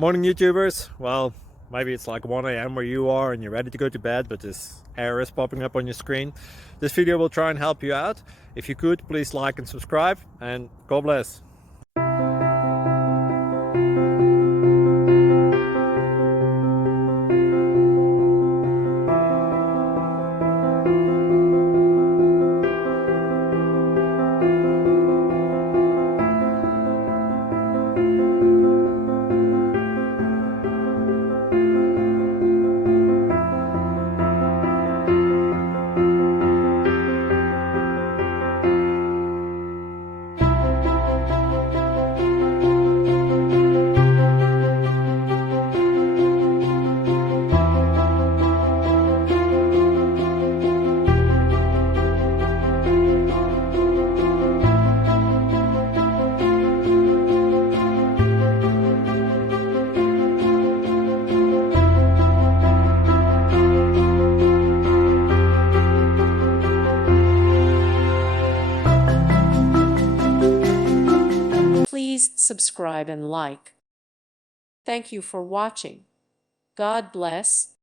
Morning YouTubers. Well, maybe it's like 1 a.m. where you are and you're ready to go to bed, but this error is popping up on your screen. This video will try and help you out. If you could, please like and subscribe, and God bless. Please subscribe and like. Thank you for watching. God bless.